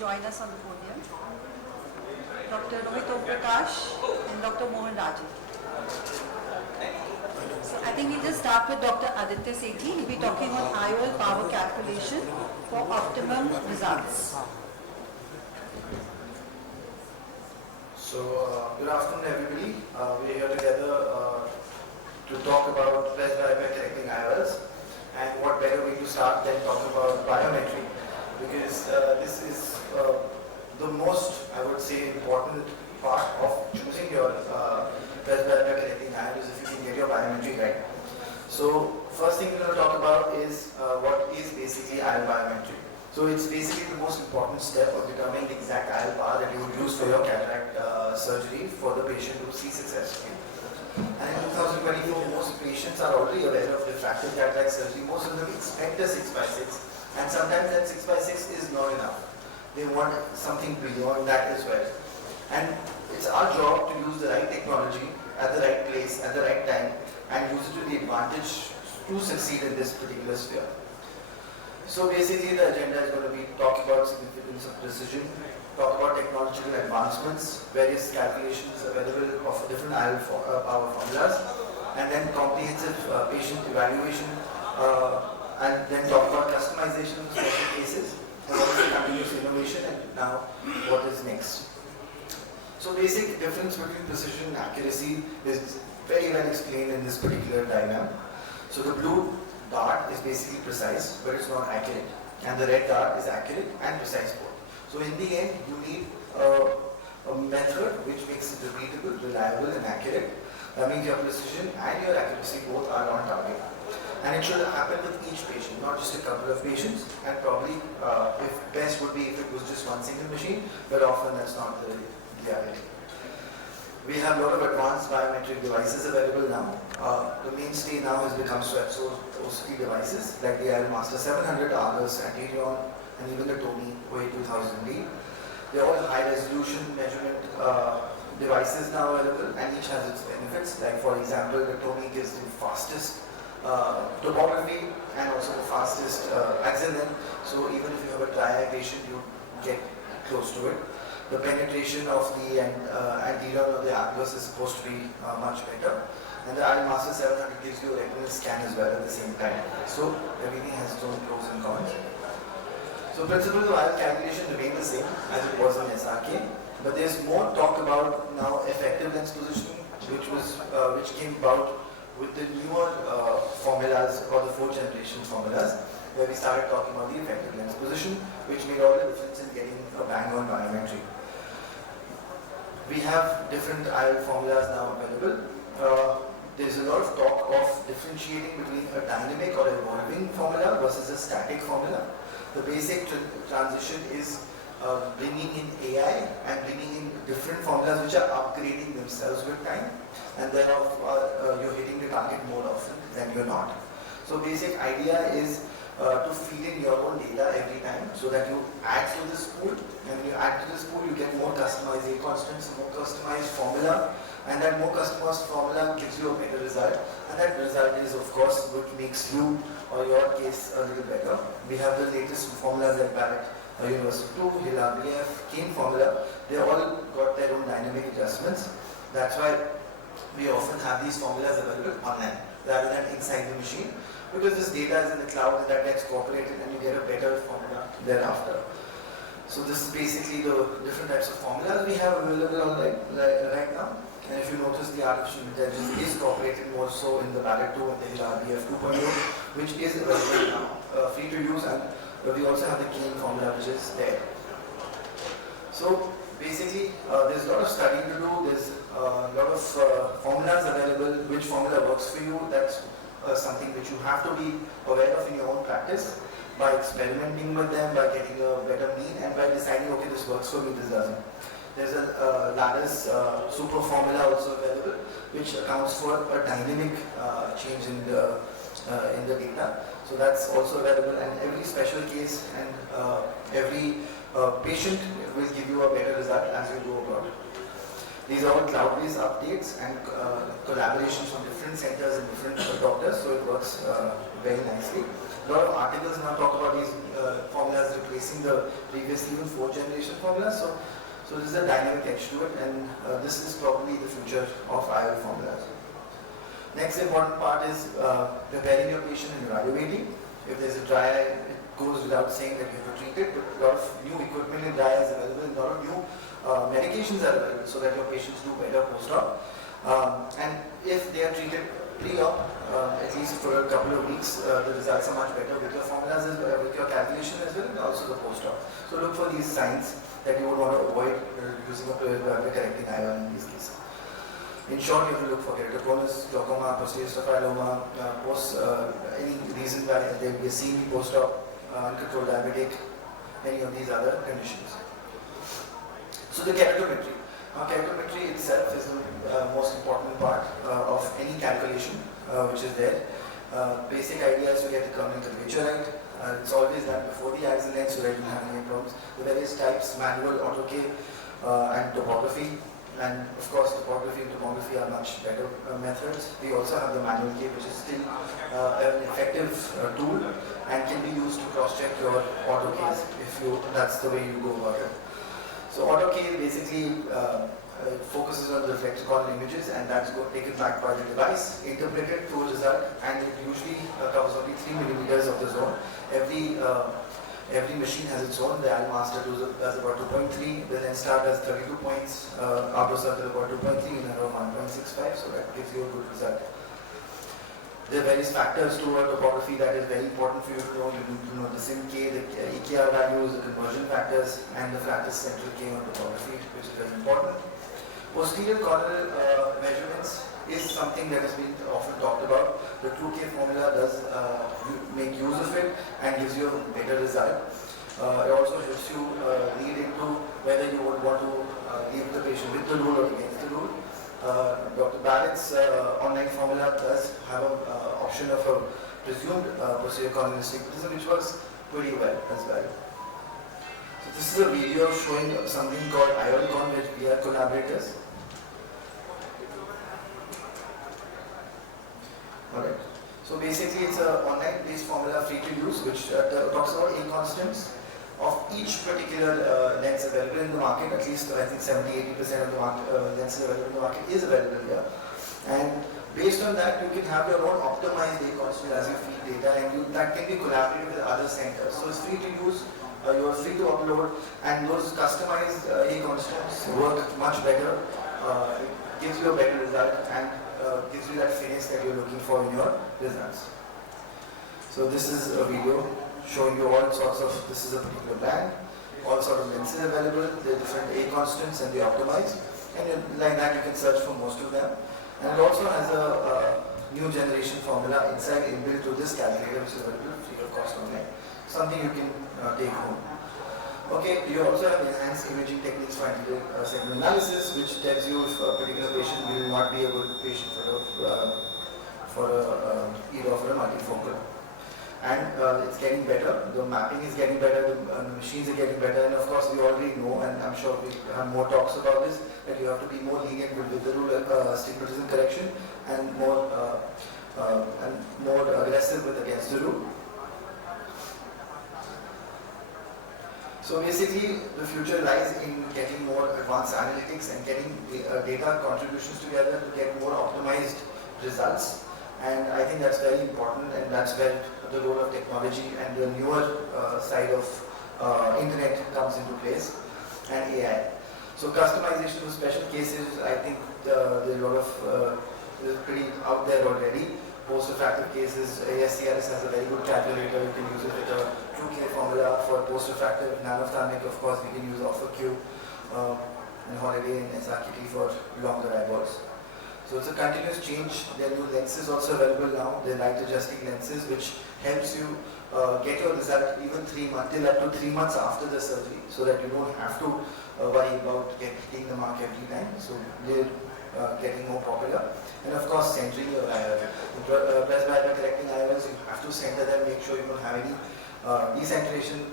join us on the podium. Dr. Rohit Prakash and Dr. Mohan Rajan. So I think we'll just start with Dr. Aditya Sethi. He'll be talking on IOL power calculation for optimum results. So, good afternoon everybody. We're here together to talk about presbyopia correcting IOLs, and what better way to start than talk about biometry, because this is the most, I would say, important part of choosing your presbyopia correcting IOLs if you can get your biometry right. So first thing we're going to talk about is what is basically IOL biometry. So it's basically the most important step of determining the exact IOL power that you would use for your cataract surgery for the patient to see successfully. And in 2024, most patients are already aware of refractive cataract surgery. Most of them expect a 6x6, and sometimes that 6x6 is not enough. They want something beyond that as well. And it's our job to use the right technology at the right place, at the right time, and use it to the advantage to succeed in this particular sphere. So basically the agenda is going to be talk about significance of precision, talk about technological advancements, various calculations available of different IOL power formulas, and then comprehensive patient evaluation, and then talk about customization of special cases, and also continuous innovation, and now what is next. So basic difference between precision and accuracy is very well explained in this particular diagram. So the blue dart is basically precise, but it's not accurate, and the red dart is accurate and precise both. So in the end, you need a method which makes it repeatable, reliable, and accurate. That means your precision and your accuracy both are on target, and it should happen with each patient, not just a couple of patients. And probably, if best would be if it was just one single machine, but often that's not the reality. We have a lot of advanced biometric devices available now. The mainstay now has become OCT devices like the IOL 700, Argus, Aditya, and even the Tony OA2000D. They're all high resolution measurement devices now available, and each has its benefits. Like for example, the Tony gives the fastest topography and also the fastest axial length. So even if you have a dry eye patient, you get close to it. The penetration of the anterior of the Argus is supposed to be much better, and the IOL 700 gives you a retinal scan as well at the same time. So everything has its own pros and cons. So principles of IOL calculation remain the same as it was in SRK, but there's more talk about now effective lens positioning, which came about with the newer formulas, or the 4th generation formulas, where we started talking about the effective lens position, which made all the difference in getting a bang on biometry. We have different IOL formulas now available. There's a lot of talk of differentiating between a dynamic or evolving formula versus a static formula. The basic transition is bringing in AI and bringing in different formulas which are upgrading themselves with time, and then you're hitting the target more often than you're not. So basic idea is to feed in your own data every time, so that you add to this pool, and when you add to this pool, you get more customized A constants, more customized formula, and that more customized formula gives you a better result, and that result is of course what makes you or your case a little better. We have the latest formulas like Barrett Universal 2, Hila BF, Kane formula. They all got their own dynamic adjustments. That's why we often have these formulas available online rather than inside the machine, because this data is in the cloud and that gets cooperated, and you get a better formula thereafter. So this is basically the different types of formulas we have available online right now. And if you notice, the artificial intelligence is cooperated more so in the Barrett 2 and the RBF 2.0, which is available now, free to use, and we also have the Kane formula which is there. So basically, there's a lot of studying to do. There's a lot of formulas available. Which formula works for you? That's something which you have to be aware of in your own practice, by experimenting with them, by getting a better mean, and by deciding, okay, this works for me, this doesn't. There's a Lattice super formula also available, which accounts for a dynamic change in the data. So that's also available, and every special case and every patient will give you a better result as you go about it. These are all cloud-based updates and collaborations from different centers and different doctors, so it works very nicely. A lot of articles now talk about these formulas replacing the previous even 4th generation formulas. So this is a dynamic edge to it, and this is probably the future of IOL formulas. Next important part is preparing your patient and evaluating. If there's a dry eye, it goes without saying that you have to treat it, but a lot of new equipment in dry eye is available, a lot of new medications are available so that your patients do better post-op. And if they are treated pre-op, at least for a couple of weeks, the results are much better with your formulas, with your calculation as well, and also the post-op. So look for these signs that you would want to avoid using a correcting IOL in these cases. In short, you have to look for keratoconus, glaucoma, posterior staphyloma, any reason why there will be a CE post-op, uncontrolled diabetic, any of these other conditions. So the keratometry. Now, keratometry itself is the most important part of any calculation which is there. Basic idea is to get the corneal curvature right. It's always done before the axle length so that you don't have any problems. The various types, manual, auto-K, and topography. And of course, topography and tomography are much better methods. We also have the manual K, which is still an effective tool and can be used to cross-check your auto-Ks if that's the way you go about it. So auto-K basically focuses on the reflected corneal images, and that's taken back by the device, interpreted to a result, and it usually covers only 3 millimeters of the zone. Every machine has its own. The Master does about 2.3, the Lenstar does 32 points, outer circle about 2.3, and around 1.65, so that gives you a good result. There are various factors to topography that is very important for you to know. You need to know the SIM K, the EKR values, the conversion factors, and the flattest central K on topography, which is very important. Posterior corneal measurements is something that has been often talked about. The 2K formula does make use of it and gives you a better result. It also helps you lead into whether you would want to leave the patient with the rule or against the rule. Dr. Barrett's online formula does have an option of a presumed posterior corneal astigmatism, which works pretty well as well. So this is a video showing something called IOL, which we are collaborators. Alright. So basically it's an online-based formula free to use, which talks about A constants of each particular lens available in the market. At least I think 70-80% of the lenses available in the market is available here. And based on that, you can have your own optimized A constant as you feed data, and that can be collaborated with other centers. So it's free to use, you're free to upload, and those customized A constants work much better. It gives you a better result and gives you that finish that you're looking for in your results. So this is a video showing you all sorts of, this is a particular brand, all sorts of lenses available, the different A constants and they optimize, and like that you can search for most of them. And it also has a new generation formula inside inbuilt to this calculator, which is available free of cost online. Something you can take home. Okay, you also have enhanced imaging techniques for anterior segment analysis, which tells you if a particular patient will not be a good patient for a multifocal. And it's getting better, the mapping is getting better, the machines are getting better, and of course we already know, and I'm sure we have more talks about this, that you have to be more lenient with the rule astigmatism correction and more aggressive with against the rule. So basically, the future lies in getting more advanced analytics and getting data contributions together to get more optimized results. And I think that's very important, and that's where the role of technology and the newer side of internet comes into place, and AI. So customization for special cases, I think there's a lot of, is pretty out there already. Post-refractive cases, ASCRS has a very good calculator. You can use it with a 2K formula for post-refractive. Nanophthalmic, of course, we can use OfferQ and Holiday and SRQT for longer eyeballs. So it's a continuous change. There are new lenses also available now. They're light adjusting lenses, which helps you get your result even 3 months, till up to 3 months after the surgery, so that you don't have to worry about hitting the mark every time. So they're getting more popular. And of course, centering your IOL. Presbyopia correcting IOLs, you have to center them, make sure you don't have any decentration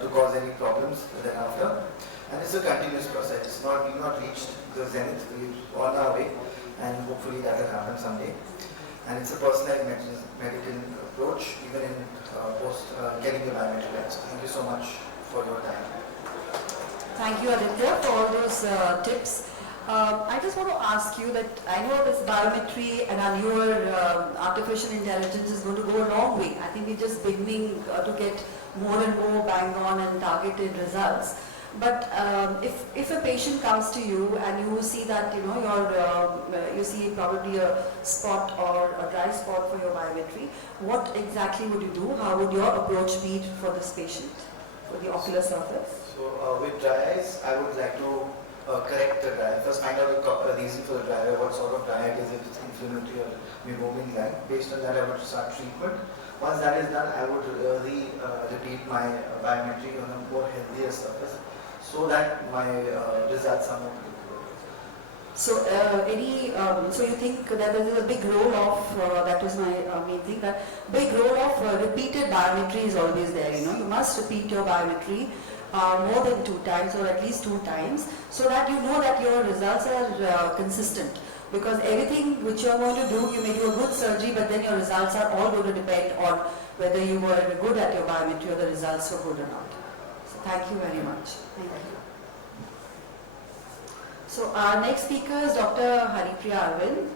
to cause any problems thereafter. And it's a continuous process. It's we've not reached the zenith. We're on our way, and hopefully that will happen someday. and it's a personalized medical approach even in post getting the biometric lens. Thank you so much for your time. Thank you, Aditya, for all those tips. I just want to ask you that I know this biometry and our newer artificial intelligence is going to go a long way. I think we're just beginning to get more and more bang on and targeted results. But if a patient comes to you and you see that you see probably a spot or a dry spot for your biometry, what exactly would you do? How would your approach be for this patient, for the ocular surface? So with dry eyes, I would like to correct the dry eye. First find out the reason for the dry eye, what sort of dry eye it is, if it's inflammatory or meibomian gland. Based on that, I would start treatment. Once that is done, I would repeat my biometry on a more healthier surface so that my results are more predictable. So so you think that there is a big role of, that was my main thing, that big role of repeated biometry is always there, you must repeat your biometry more than 2 times or at least 2 times so that you know that your results are consistent. Because everything which you are going to do, you may do a good surgery, but then your results are all going to depend on whether you were good at your biometry or the results were good or not. So thank you very much. Thank you. So our next speaker is Dr. Haripriya Arvind.